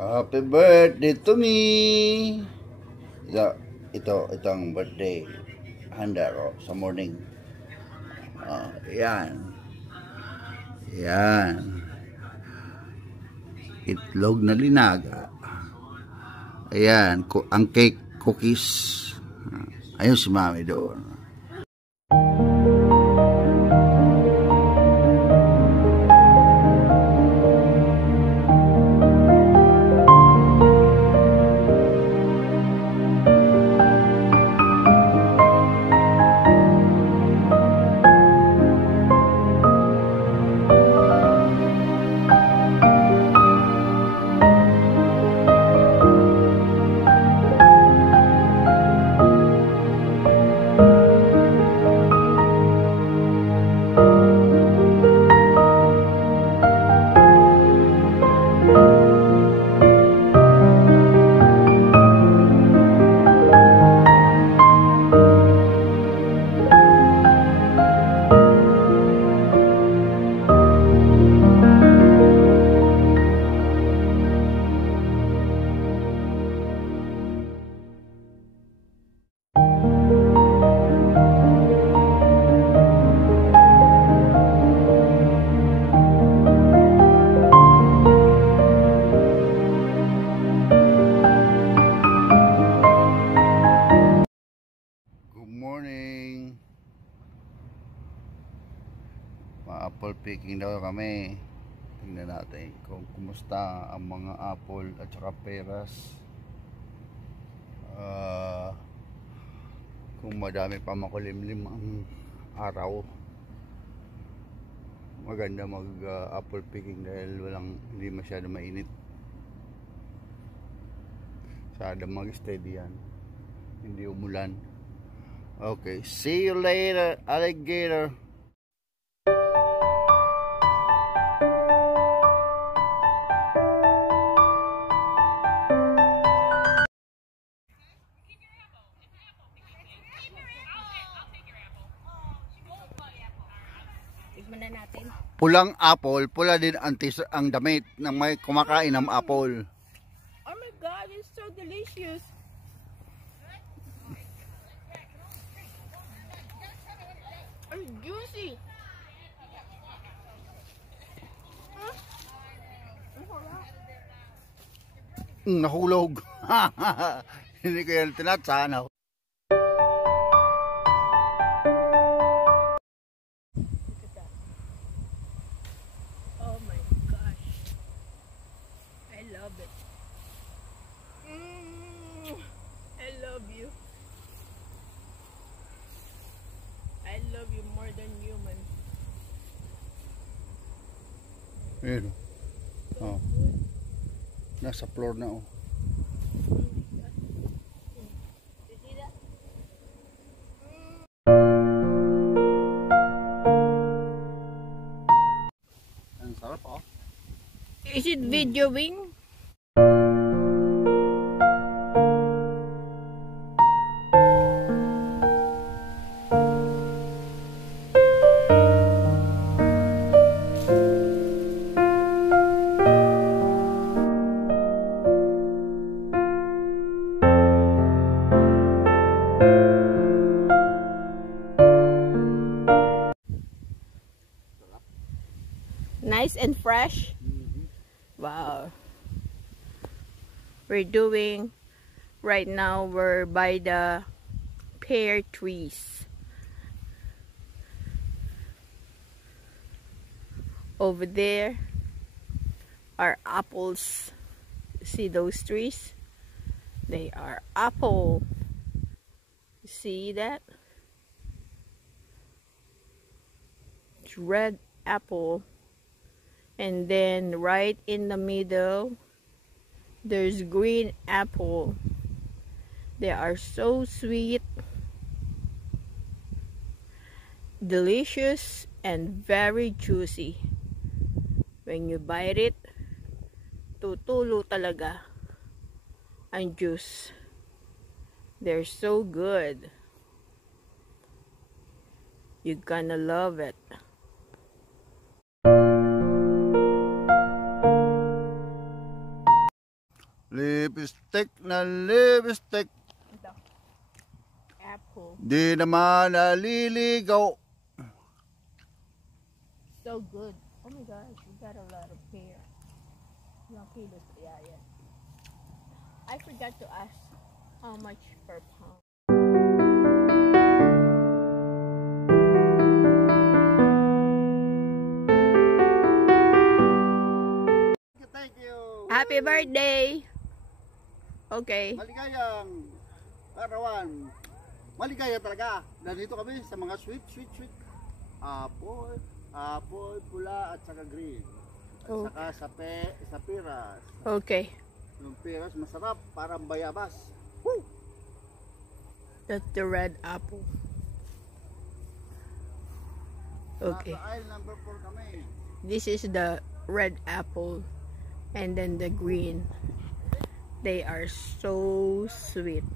Happy birthday to me! Itong birthday. Handa ko sa morning. Yan. Yan. Itlog na linaga. Ayan. Ang cake cookies. Ayun si mami doon. Apple picking daw kami. Tingnan natin kung kumusta ang mga apple at saka peras. Kung madami pa makulimlim ang araw, maganda mag apple picking dahil hindi masyado mainit. Sada mag steady yan, hindi umulan. Okay, see you later, alligator. Natin. Pulang apple, pula din ang damit ng may kumakain ng apple. Oh my God, it's so delicious. It's juicy. Nahulog. Hindi ko yan tinatsanaw. I love you more than human. Ayun. Oh. Nasa floor na oh. Ang sarap oh. Is it videoing? Nice and fresh. Wow. Right now we're by the pear trees. Over there are apples. See those trees? They are apple. See that? It's red apple. And then right in the middle, there's green apple. They are so sweet, delicious, and very juicy. When you bite it, tutulo talaga ang juice. They're so good. You're gonna love it. Lipstick na lipstick. Ito. Apple. Di naman naliligaw. So good. Oh my gosh, you got a lot of pear. Lucky this yaya. I forgot to ask how much per pound. Thank you. Happy birthday! Okay. Maligayang arawan. Maligaya talaga. Nandito kami sa mga sweet. Apple, pula at saka green. At saka sa piras. Okay. Yung piras masarap, parang bayabas. Woo! That's the red apple. Okay. Nasa aisle number 4 kami. This is the red apple and then the green. They are so sweet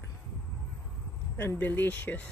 and delicious.